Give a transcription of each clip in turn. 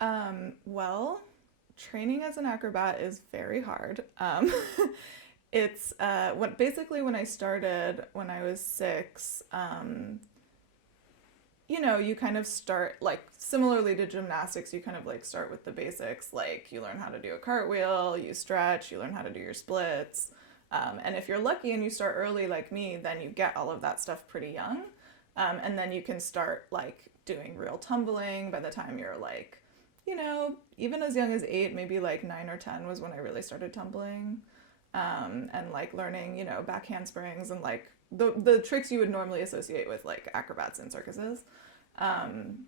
Well, training as an acrobat is very hard. It's when I started when I was 6. You kind of start like similarly to gymnastics. You kind of like start with the basics. Like you learn how to do a cartwheel, you stretch, you learn how to do your splits. And if you're lucky and you start early like me, then you get all of that stuff pretty young. And then you can start like doing real tumbling by the time you're like, even as young as 8, maybe like 9 or 10 was when I really started tumbling. And like learning, back handsprings and like the tricks you would normally associate with like acrobats and circuses. And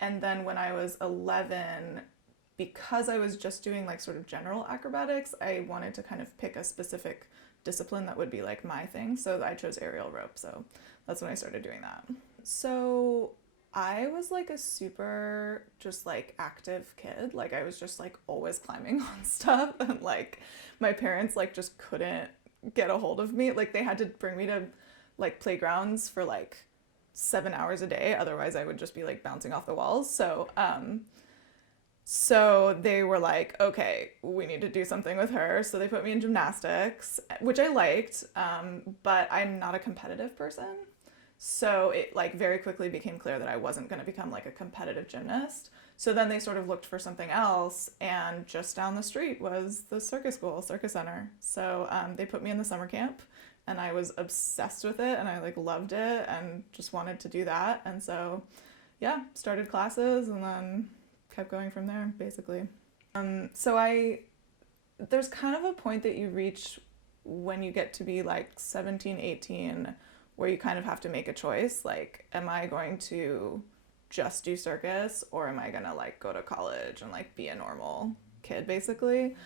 then when I was 11, because I was just doing like sort of general acrobatics, I wanted to kind of pick a specific discipline that would be like my thing. So I chose aerial rope. So that's when I started doing that. So I was like a super just like active kid. Like I was just like always climbing on stuff and like my parents like just couldn't get a hold of me. Like they had to bring me to like playgrounds for like 7 hours a day. Otherwise I would just be like bouncing off the walls. So they were like, okay, we need to do something with her. So they put me in gymnastics, which I liked, but I'm not a competitive person. So it like very quickly became clear that I wasn't going to become like a competitive gymnast. So then they sort of looked for something else, and just down the street was the circus school, Circus Center. So they put me in the summer camp, and I was obsessed with it, and I like loved it, and just wanted to do that. And so, yeah, started classes, and then kept going from there, basically. There's kind of a point that you reach when you get to be like 17, 18, where you kind of have to make a choice. Like, am I going to just do circus, or am I gonna like go to college and like be a normal kid, basically?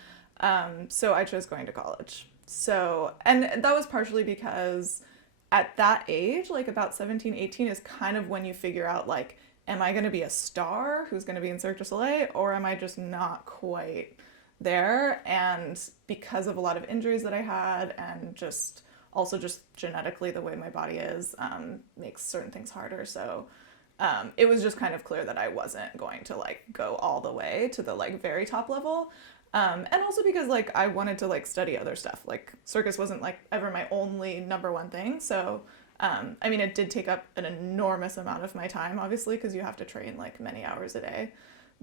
So I chose going to college. So, and that was partially because at that age, like about 17, 18 is kind of when you figure out like, am I going to be a star who's going to be in Cirque du Soleil, or am I just not quite there? And because of a lot of injuries that I had, and just also just genetically the way my body is, makes certain things harder. So it was just kind of clear that I wasn't going to like go all the way to the like very top level. And also because like I wanted to like study other stuff. Like circus wasn't like ever my only number one thing. So I mean, it did take up an enormous amount of my time, obviously, because you have to train like many hours a day.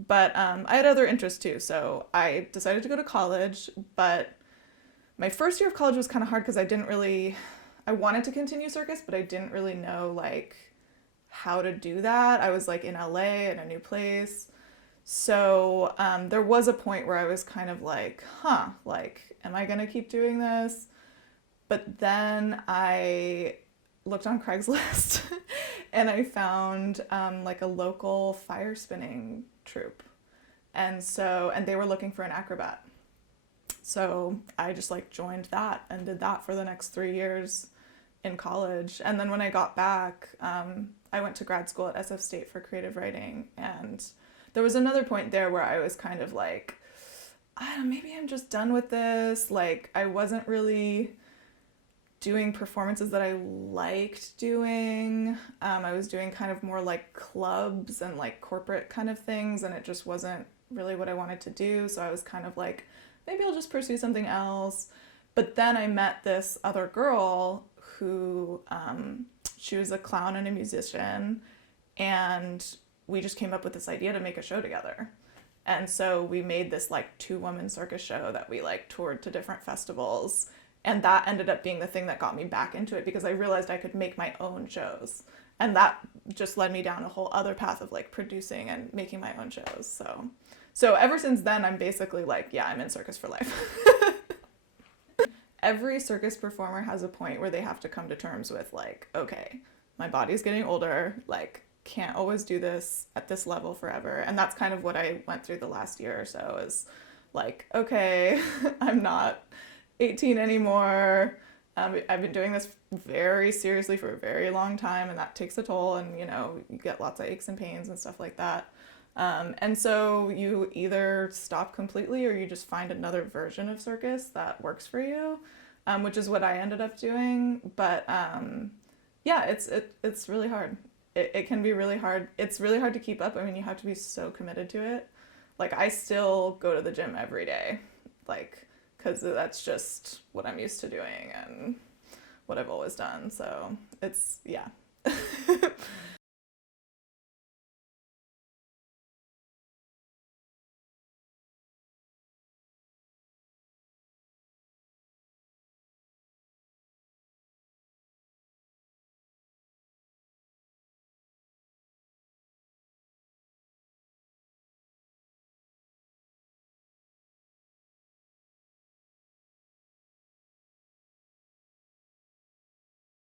But I had other interests too. So I decided to go to college. But my first year of college was kind of hard because I wanted to continue circus, but I didn't really know like how to do that. I was like in LA in a new place. So there was a point where I was kind of like, like, am I going to keep doing this? But then I looked on Craigslist and I found like a local fire spinning troupe. And they were looking for an acrobat. So I just like joined that and did that for the next 3 years in college. And then when I got back, I went to grad school at SF State for creative writing. And there was another point there where I was kind of like, I don't know, maybe I'm just done with this. Like I wasn't really doing performances that I liked doing. I was doing kind of more like clubs and like corporate kind of things, and it just wasn't really what I wanted to do. So I was kind of like, maybe I'll just pursue something else. But then I met this other girl who, she was a clown and a musician, and we just came up with this idea to make a show together. And so we made this like 2-woman circus show that we like toured to different festivals. And that ended up being the thing that got me back into it, because I realized I could make my own shows. And that just led me down a whole other path of like producing and making my own shows. So ever since then, I'm basically like, yeah, I'm in circus for life. Every circus performer has a point where they have to come to terms with like, okay, my body's getting older, like can't always do this at this level forever. And that's kind of what I went through the last year or so, is like, okay, I'm not 18 anymore. I've been doing this very seriously for a very long time, and that takes a toll, and you get lots of aches and pains and stuff like that. And so you either stop completely or you just find another version of circus that works for you, which is what I ended up doing. But yeah, it's really hard. It can be really hard. It's really hard to keep up. I mean, you have to be so committed to it. Like, I still go to the gym every day, like, because that's just what I'm used to doing and what I've always done. So it's, yeah.